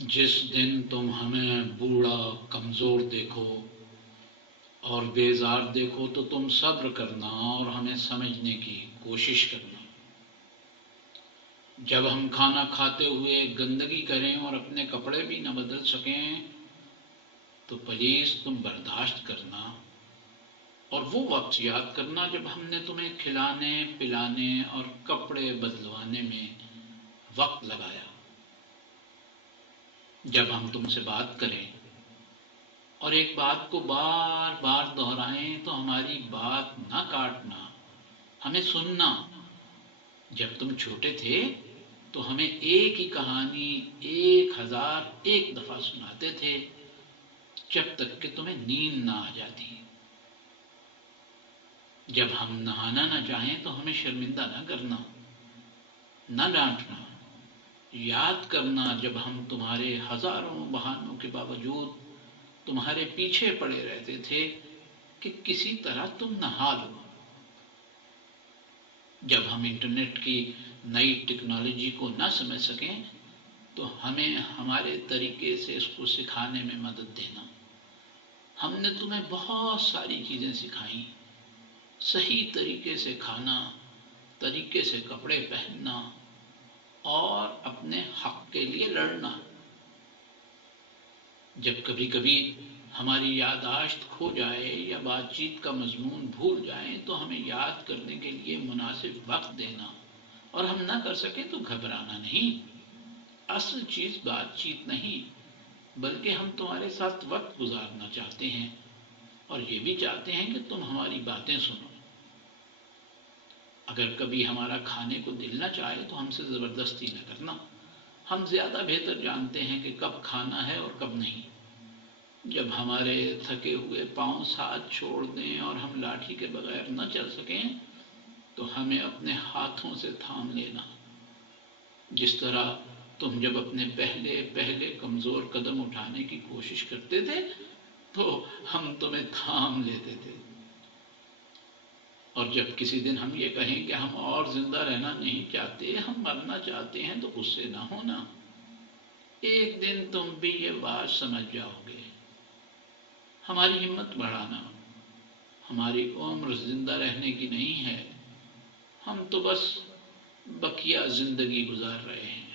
جس دن تم ہمیں بوڑھا کمزور دیکھو اور بیزار دیکھو تو تم صبر کرنا اور ہمیں سمجھنے کی کوشش کرنا۔ جب ہم کھانا کھاتے ہوئے گندگی کریں اور اپنے کپڑے بھی نہ بدل سکیں تو پلیز تم برداشت کرنا، اور وہ وقت یاد کرنا جب ہم نے تمہیں کھلانے پلانے اور کپڑے بدلوانے میں وقت لگایا۔ جب ہم تم سے بات کریں اور ایک بات کو بار بار دہرائیں تو ہماری بات نہ کاٹنا، ہمیں سننا۔ جب تم چھوٹے تھے تو ہمیں ایک ہی کہانی 1001 دفعہ سناتے تھے جب تک کہ تمہیں نیند نہ آ جاتی۔ جب ہم نہانا نہ چاہیں تو ہمیں شرمندہ نہ کرنا، نہ ڈانٹنا۔ یاد کرنا جب ہم تمہارے ہزاروں بہانوں کے باوجود تمہارے پیچھے پڑے رہتے تھے کہ کسی طرح تم نہا لو۔ جب ہم انٹرنیٹ کی نئی ٹیکنالوجی کو نہ سمجھ سکیں تو ہمیں ہمارے طریقے سے اس کو سکھانے میں مدد دینا۔ ہم نے تمہیں بہت ساری چیزیں سکھائیں، صحیح طریقے سے کھانا، طریقے سے کپڑے پہننا اور اپنے حق کے لیے لڑنا۔ جب کبھی کبھی ہماری یادداشت کھو جائے یا بات چیت کا مضمون بھول جائیں تو ہمیں یاد کرنے کے لیے مناسب وقت دینا، اور ہم نہ کر سکیں تو گھبرانا نہیں۔ اصل چیز بات چیت نہیں، بلکہ ہم تمہارے ساتھ وقت گزارنا چاہتے ہیں اور یہ بھی چاہتے ہیں کہ تم ہماری باتیں سنو۔ اگر کبھی ہمارا کھانے کو دل نہ چاہے تو ہم سے زبردستی نہ کرنا۔ ہم زیادہ بہتر جانتے ہیں کہ کب کھانا ہے اور کب نہیں۔ جب ہمارے تھکے ہوئے پاؤں ساتھ چھوڑ دیں اور ہم لاٹھی کے بغیر نہ چل سکیں تو ہمیں اپنے ہاتھوں سے تھام لینا، جس طرح تم جب اپنے پہلے پہلے کمزور قدم اٹھانے کی کوشش کرتے تھے تو ہم تمہیں تھام لیتے تھے۔ اور جب کسی دن ہم یہ کہیں کہ ہم اور زندہ رہنا نہیں چاہتے، ہم مرنا چاہتے ہیں، تو غصے نہ ہونا۔ ایک دن تم بھی یہ بات سمجھ جاؤ گے۔ ہماری ہمت بڑھانا، ہماری عمر زندہ رہنے کی نہیں ہے، ہم تو بس بقیہ زندگی گزار رہے ہیں۔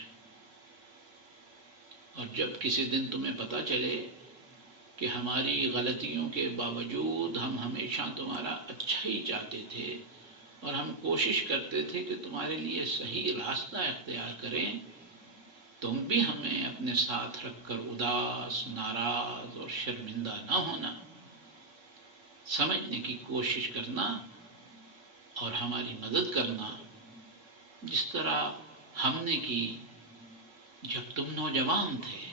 اور جب کسی دن تمہیں پتہ چلے کہ ہماری غلطیوں کے باوجود ہم ہمیشہ تمہارا اچھا ہی چاہتے تھے اور ہم کوشش کرتے تھے کہ تمہارے لیے صحیح راستہ اختیار کریں، تم بھی ہمیں اپنے ساتھ رکھ کر اداس، ناراض اور شرمندہ نہ ہونا۔ سمجھنے کی کوشش کرنا اور ہماری مدد کرنا، جس طرح ہم نے کی جب تم نوجوان تھے۔